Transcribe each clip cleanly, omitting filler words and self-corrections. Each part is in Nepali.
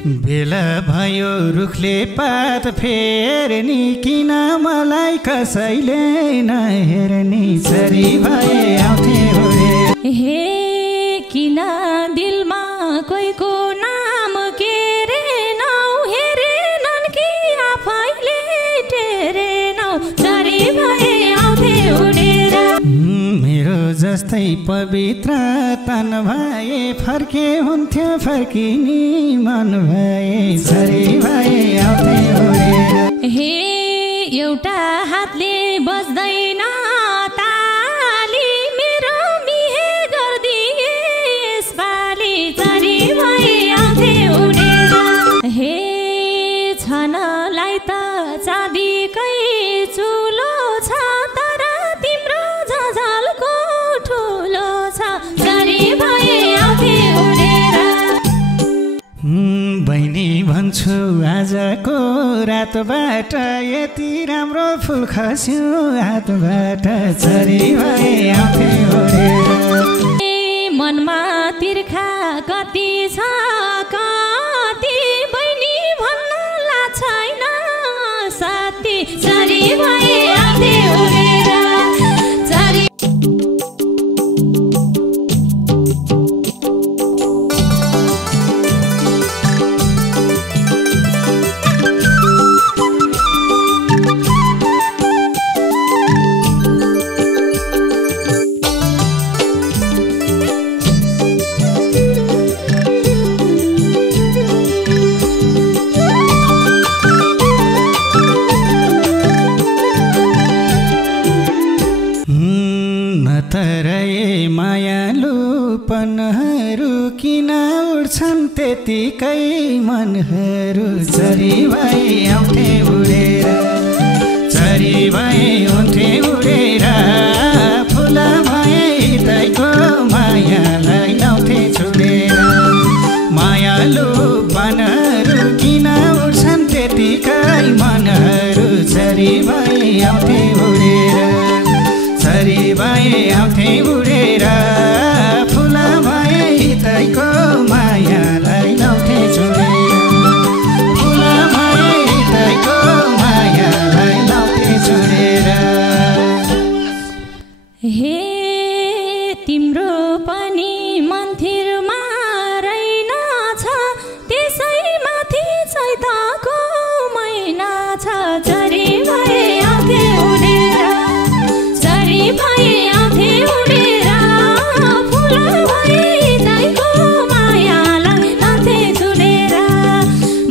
बेला भयो रुखले पात फेर्नी किन मलाई कसैले नहेर्नी चरी भए आउँथे उडेर। हे किन दिलमा कोहीको नाम के रे नौ हेरेनन् कि आफैले टेरेनौ चरी भए आउँथे उडेर। मेरो जस्तै पवित्र तन भए फर्के हुन्थ्यो फर्किनी मन भए चरी भए आउँथे उडेर। हे एउटा हातले बज्दैन ताली मेरो बिहे गरिदिए यसपालि चरी भए आउँथे उडेर। हे छनलाई त चाँदीकै चुलो छ तर तिम्रो झझलको ठुलो छ चरी भए आउँथे उडेर। बहिनी भन्छु आजको रातबाट यति राम्रो फुल खस्यो हातबाट चरी भए आउँथे उडेर। मनमा तिर्खा कति छ कति बहिनी भन्नुला छैन साथी चरी भए आउँथे उडेर। चरी नतरए मायालुपनहरू किन उड्छन् त्यतिकै मनहरू चरी भए आउँथे उडेर। चरी भए आउँथे उडेर फुल भए तैको मायालाई लाउँथे छुडेर। मायालुपनहरू किन उड्छन् त्यतिकै मनहरू चरी भए आउँथे उडेर। चरी भए आउँथे उडेर फुल भए तैको मायालाई लाउँथे छुडेर। फुल भए तैको मायालाई लाउँथे छुडेर। हे तिम्रो पनि मन्थिरमा रहेनछ त्यसैमाथि चैतको महिना छ चरी भए आउँथे उडेर। चरी भए आउँथे उडेर फुल भए तैको मायालाई लाउँथे छुडेर।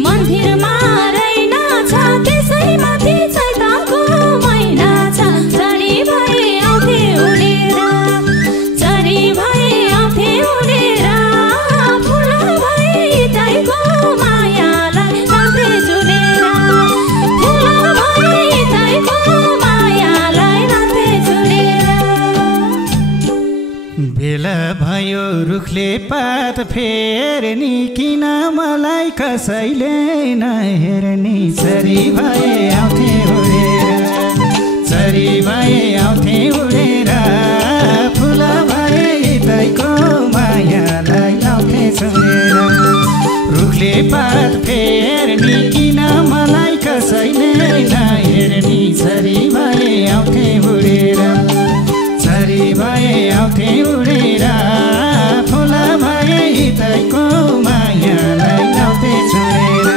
मन्दिरमा रहेनछ त्यसैमाथि चैतको महिना छ चरी भए आउँथे उडेर। चरी भए आउँथे उडेर फुल भए तैको मायालाई लाउँथे छुडेर। फुल भए तैको मायालाई लाउँथे छुडेर। बेला भयो रुखले पात फेर्नी किन मलाई कसैले नहेर्नी चरी भए आउँथे उडेर। चरी भए आउँथे उडेर फुल भए तैको मायालाई लाउँथे छुडेर। रुखले पात फेर्नी किन मलाई कसैले नहेर्नी चरी भए आउँथे उडेर। चरी भए आउँथे उडेर फुल भए तैको मायालाई लाउँथे छुडेर।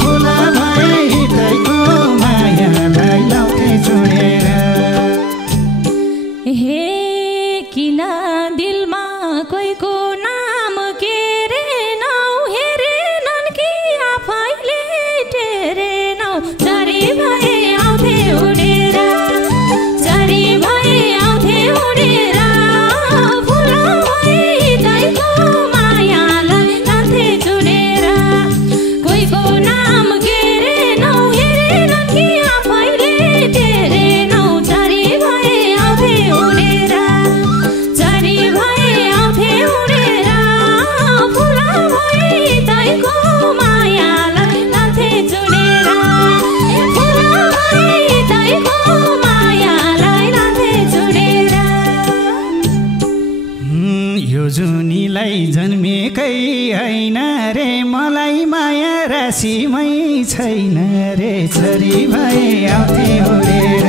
फुल भए तैको मायालाई लाउँथे छुडेर। हे किन दिलमा कोहीको नाम के रे नौ हेरेनन् कि आफैले टेरेनौ चरी भए आउँथे उडेर। मलाई माया राशिमै छैन रे चरी भए आउँथे उडेर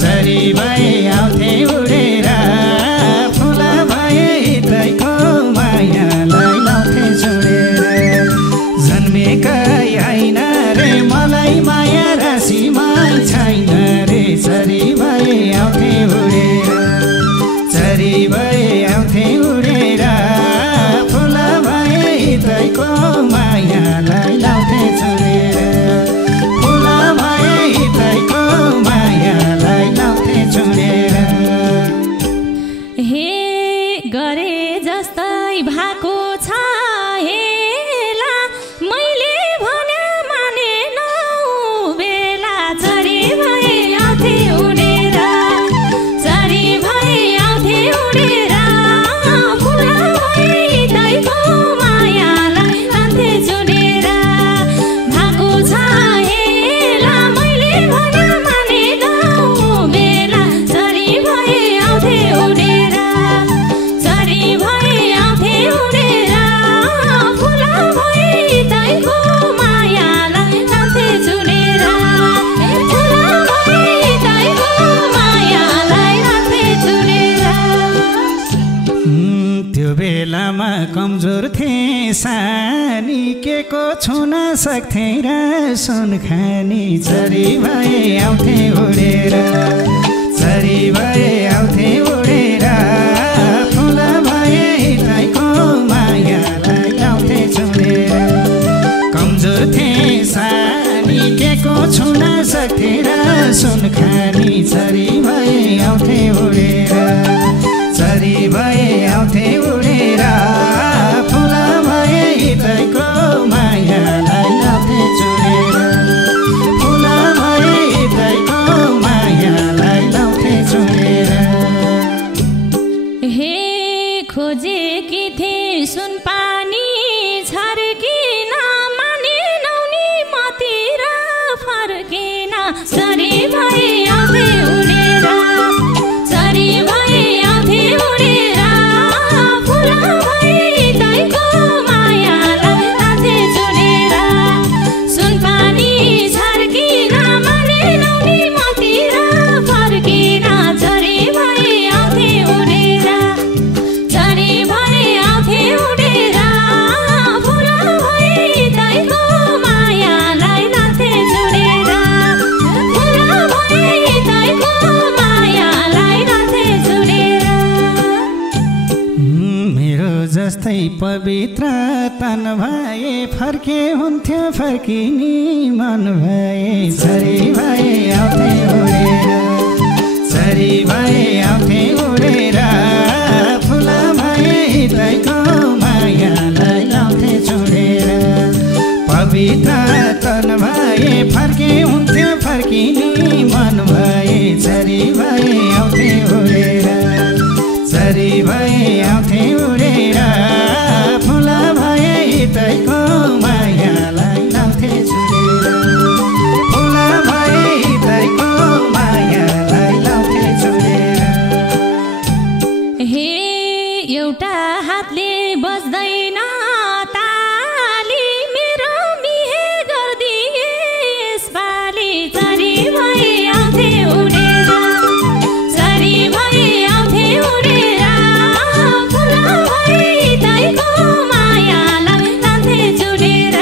चरी भए आउँथे उडेर फुल भए हितैको मायालाई लाउँथे छोडेर जन्मेकै होइन रे मलाई माया राशिमै छैन रे चरी भए आउँथे उडेर चरी भए आउँथे उडेर फुल भए हितैको मायालाई लाउँथे छोडेर फुल भए हितैको मायालाई लाउँथे छोडेर हे गरे जस्तै भएको छ हेला मैले भने मानेनौ बेला चरी भए आउँथे उडेर चरी भए आउँथे उडेर फुल भए हितैको मायालाई लान्थे चुडेर भएको छ हेला मैले भने मानेनौ बेला चरी भए आउँथे उडेर चरी भए आउँथे उडेर फुल भए हितैको मायालाई लान्थे चुडेर फुल भए हितैको मायालाई लान्थे चुडेर त्यो बेलामा कमजोर थिए सानी के को छुन सक्थे र सुन खानी चरी भए आउँथे उडेर चरी भए आउँथे उडेर फुल भए हितैको मायालाई लाउँथे छोडेर कमजोर थिए सानी के को छुन सक्थे र सुन खानी चरी भए आउँथे उडेर चरी भए आउँथे उडेर फुल भए हितैको मायालाई लाउँथे छोडेर फुल भए हितैको मायालाई लाउँथे छोडेर हे खोजेकी थिए सुन पानी छर्किन मानेनौ नि मतिर फर्किन चरी भए आउँथे उडेर चरी भए आउँथे उडेर फुल भए हितैको मायालाई लान्थे चुडेर सुन पानी छर्किन मानेनौ नि मतिर फर्किन चरी भए आउँथे उडेर चरी भए आउँथे उडेर फुल भए हितैको मायालाई लान्थे चुडेर फुल भए हितैको मायालाई लान्थे चुडेर मेरो जस्तै पवित्र तन भए फर्के हुन्थ्यो फर्किनी मन भए चरी भए आउँथे उडेर चरी भए आउँथे उडेर फुल भए हितैको मायालाई लाउँथे छोडेर पवित्र तन भए फर्के हुन्थ्यो फर्किनी मन भए चरी भए आउँथे उडेर चरी भए आउँथे उडेर फुल भए हितैको मायालाई लाउँथे छोडेर फुल भए हितैको मायालाई लाउँथे छोडेर हे एउटा हातले बज्दैन ताली मेरो बिहे गरिदिए यसपालि चरी भए आउँथे उडेर चरी भए आउँथे उडेर फुल भए हितैको मायालाई लान्थे चुडेर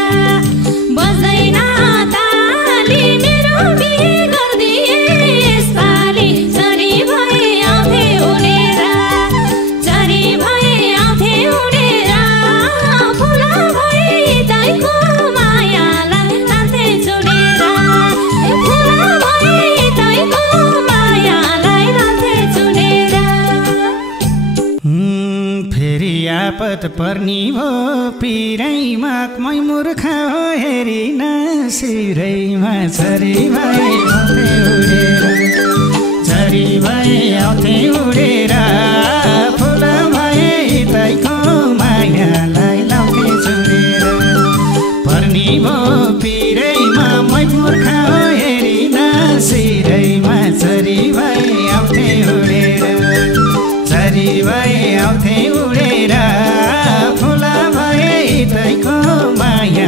बज्दैन ताली मेरो बिहे गरिदिए यसपालि चरी भए आउँथे उडेर चरी भए आउँथे उडेर फुल भए हितैको मायालाई लान्थे चुडेर फुल भए हितैको मायालाई लान्थे चुडेर फेरि आपत पर्नी भो पिरैमा मै मूर्ख हो हेरिन सिरैमा चरी भए आउँथे उडेर चरी भए आउँथे उडेर फुल भए हितैको मायालाई लाउँथे छोडेर पर्नी भो पिरैमा मै मूर्ख हो हेरिन सिरैमा चरी भए आउँथे उडेर चरी भए आउँथे उडेर फुल भए हितैको माया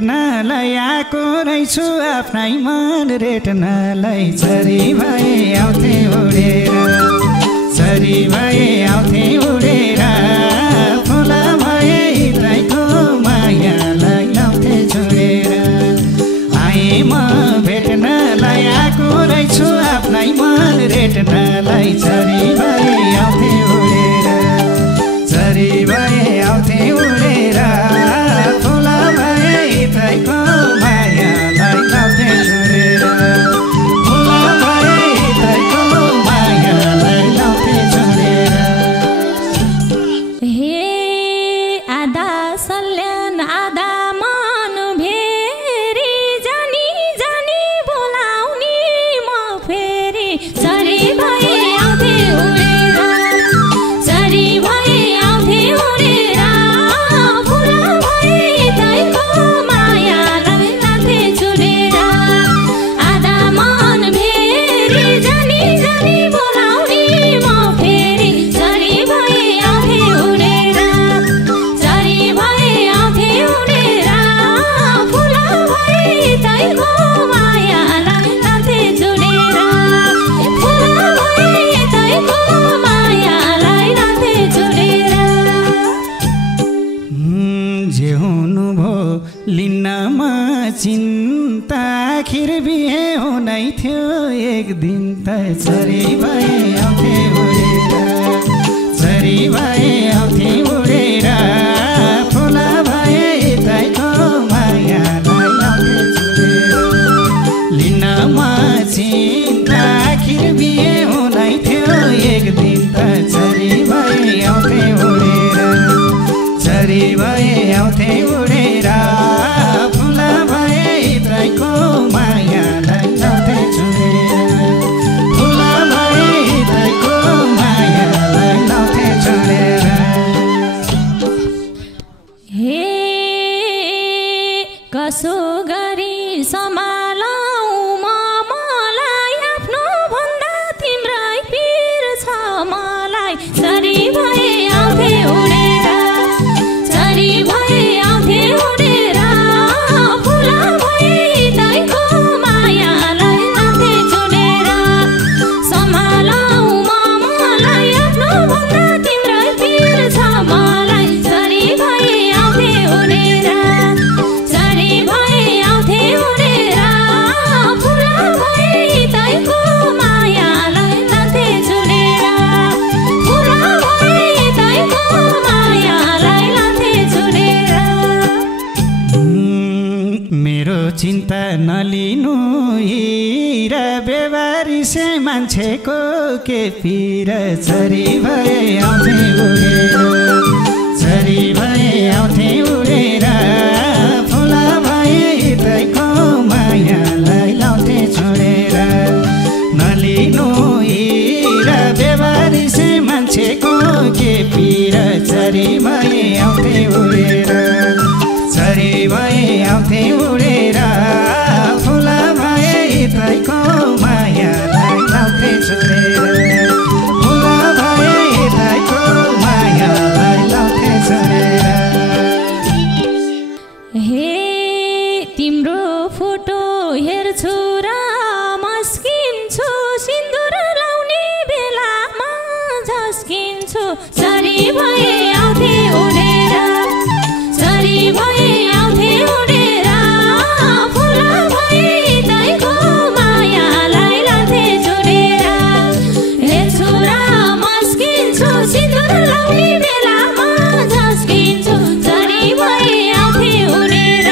भेट्नलाई आएको रहेछु आफ्नै मन रेट्नलाई छरी भए आउँथे उडेर छरी भए आउँथे उडेर फुल भए हितैको मायालाई लाउँथे छोडेर आए म भेट्नलाई आएको रहेछु आफ्नै मन रेट्नलाई छरी भए आउँथे उडेर छरी भए आउँथे उडेर फुल भए हितैको मायालाई लाउँथे छोडेर फुल भए हितैको मायालाई लाउँथे छोडेर हे आधा सल्यान आधा मन भेरी जानी जानी बोलाउने म फेरि छरी भए आउँथे उडेर छरी भए आउँथे उडेर फुल भए हितैको मायालाई लाउँथे छोडेर आधा मन भेरी जानी जानी बोलाउने म फेरि छरी भए आउँथे उडेर छरी भए आउँथे उडेर फुल भए हितैको मायालाई लाउँथे छोडेर फुल भए हितैको मायालाई लाउँथे छोडेर जे हुनु भो लिनमा चिन्ता आखिर बिहे हुनै थियो एक दिन त छरी भए आउँथे उडेर छरी भए आउँथे उडेर फुल भए हितैको मायालाई लाउँथे छोडेर लिनमा चिन्ता आखिर बिहे हुनै थियो एक दिन त छरी भए आउँथे उडेर छरी भए आउँथे उडेर फुल भए हितैको मायालाई लाउँथे छोडेर फुल भए हितैको मायालाई लाउँथे छोडेर हे कसो गरी सम्हालौ म मलाई आफ्नो भन्दा तिम्रै पिर छ मलाई छरी भए आउँथे उडेर छरी भए आउँथे उडेर फुल भए हितैको मायालाई लाउँथे छोडेर सम्हालौ म मलाई आफ्नो भन्दा तिम्रै पिर छ मलाई छरी भए आउँथे उडेर छरी भए आउँथे उडेर फुल भए हितैको मायालाई लाउँथे छोडेर फुल भए हितैको मायालाई लाउँथे छोडेर मेरो चिन्ता नलिनु हिरा बेबारी से मान्छेको के पिर छरी भए आउँथे उडेर छरी भए आउँथे उडेर फुल भए हितैको मायालाई लाउँथे छोडेर नलिनु हिरा बेबारी से मान्छेको के पिर छरी भए आउँथे उडेर छरी भए आउँथे उडेर फुल भए हितैको मायालाई लाउँथे छोडेर फुल भए हितैको मायालाई लाउँथे छोडेर हे तिम्रो फोटो हेर्छु र मस्किन्छु सिन्दुर लाउने बेलामा झस्किन्छु छरी भए आउँथे उडेर छरी भए आउँथे उडेर फुल भए हितैको मायालाई लाउँथे छोडेर हेर्छु र मस्किन्छु सिन्दुर लाउने बेलामा झस्किन्छु छरी भए आउँथे उडेर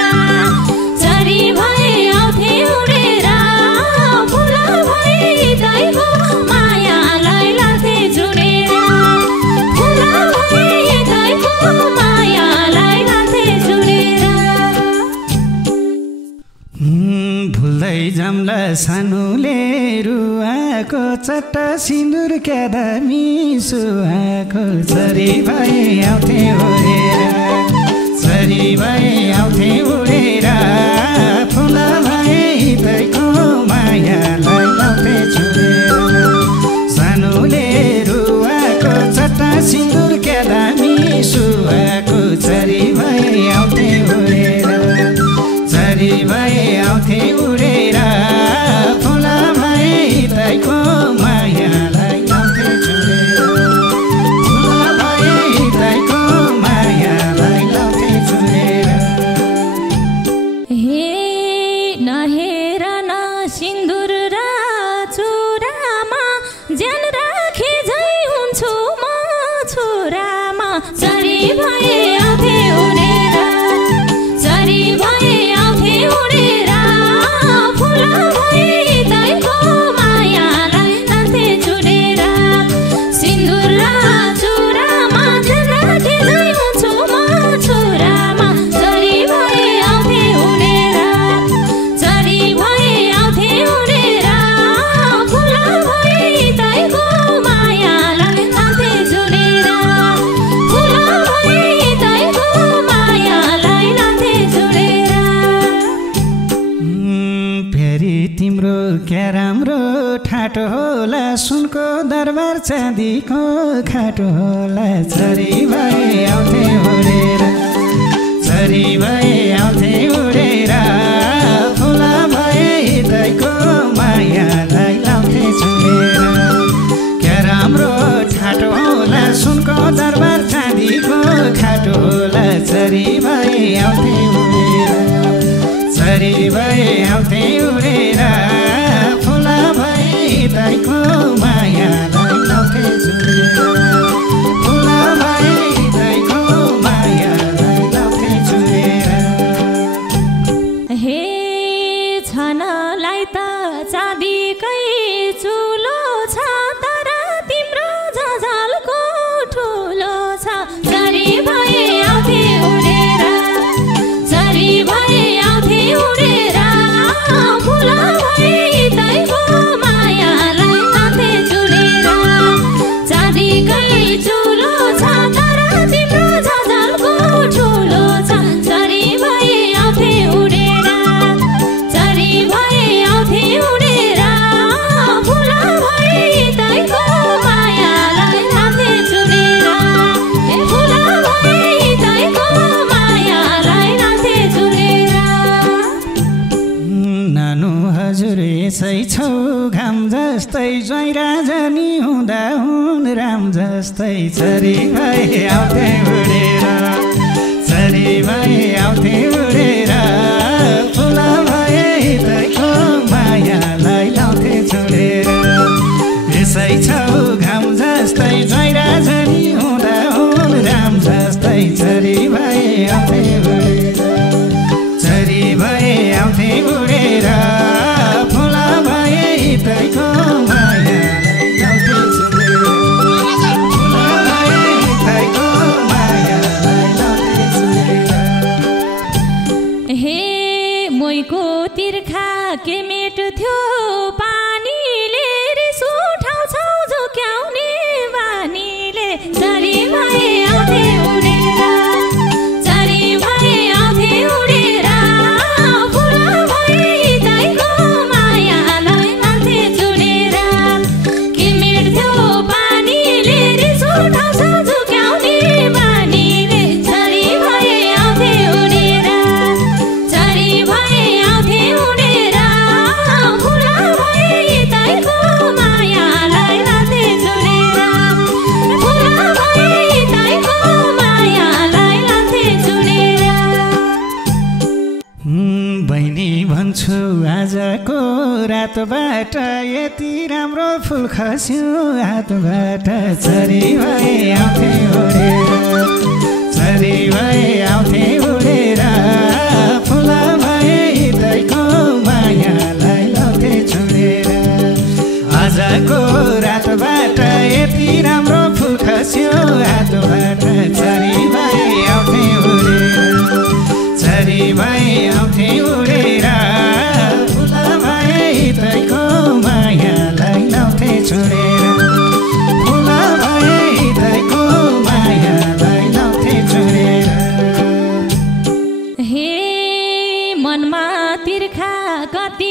छरी भए आउँथे उडेर फुल भए हितैको मायालाई लाउँथे छोडेर फुल भए हितैको मायालाई लाउँथे छोडेर भुल्दै जाम्ला सानुले रुवाको चट्टा सिन्दुर क्या दामी सुहाको छरी भए आउँथे उडेर छरी भए आउँथे उडेर फुल भए हितैको मायालाई लाउँथे छोडेर सानुले रुवाको चट्टा सिन्दुर क्या दामी सुहाको छरी भए आउँथे उडेर आउँथे उडेर फुल भए हितैको मायालाई लाउँथे चुडेर फुल भए हितैको मायालाई लाउँथे चुडेर हे नहेर न सिन्दुर र चुरामा ज्यान राखे झै हुन्छु म छोरामा चरी भए आउँथे उडेर चरी भए आउँथे उडेर फुल भए हितैको मायालाई लान्थे चुडेर सिन्दुर र चुरामा ज्यान राखे झै हुन्छु म छोरामा चरी भए आउँथे उडेर चरी भए आउँथे उडेर फुल भए हितैको मायालाई लान्थे चुडेर फुल भए हितैको मायालाई लान्थे चुडेर फेरि तिम्रो क्या राम्रो ठाटो होला सुनको दरबार चाँदीको खाटो होला चरी भए आउँथे उडेर चरी भए आउँथे उडेर फुल भए हितैको मायालाई लाउँथे चुडेर क्या राम्रो ठाटो होला सुनको दरबार चाँदीको खाटो होला चरी भए आउँथे उडेर चरी भए आउँथे उडेर फुल भए हितैको मायालाई लाउँथे चुडेर फुल भए हितैको मायालाई लाउँथे चुडेर हे छनलाई त चाँदीकै चुलो छ तर तिम्रो झझलको ठुलो छ चरी भए आउँथे उडेर चरी भए आउँथे उडेर फुल भए हितैको मायालाई लान्थे चुडेर चाँदीकै चुलो छ तर तिम्रो झझलको ठुलो छ चरी भए आउँथे उडेर चरी भए आउँथे उडेर फुल भए हितैको मायालाई लान्थे चुडेर फुल भए हितैको मायालाई लान्थे चुडेर नानु हजुर यसै छौ घाम जस्तै ज्वाइँ राजनी हुँदा हुन् राम जस्तै चरी भए आउँथे उडेर चरी भए आउँथे उडेर फुल भए हितैको मायालाई लाउँथे चुडेर यसै छौ घाम जस्तै ज्वाइँ राजनी हुँदा हुन् राम जस्तै चरी भए आउँथे उडेर चरी भए आउँथे उडेर फुल भए हितैको मायालाई लाउँथे चुडेर फुल भए हितैको मायालाई लाउँथे चुडेर हे मोइको तिर्खा के मेट्थ्यो पानीले रिस उठाउँछौ झुक्याउने बानीले चरी भए आउँथे उडेर चरी भए आउँथे उडेर फुल भए हितैको मायालाई लान्थे चुडेर के मेट्थ्यो पानीले रिस उठाउँछौ झुक्याउने बानीले चरी भए आउँथे उडेर चरी भए आउँथे उडेर फुल भए हितैको मायालाई लान्थे चुडेर फुल भए हितैको मायालाई लान्थे चुडेर बहिनी भन्छु आजको रातबाट यति राम्रो फुल खस्यो हातबाट चरी भए आउँथे उडेर चरी भए आउँथे उडेर फुल भए हितैको मायालाई लाउँथे चुडेर आजको रातबाट यति राम्रो फुल खस्यो हातबाट चरी भए आउँथे उडेर चरी भए आउँथे उडेर फुल भए हितैको मायालाई लाउँथे चुडेर फुल भए हितैको मायालाई लाउँथे चुडेर हे मनमा तिर्खा कति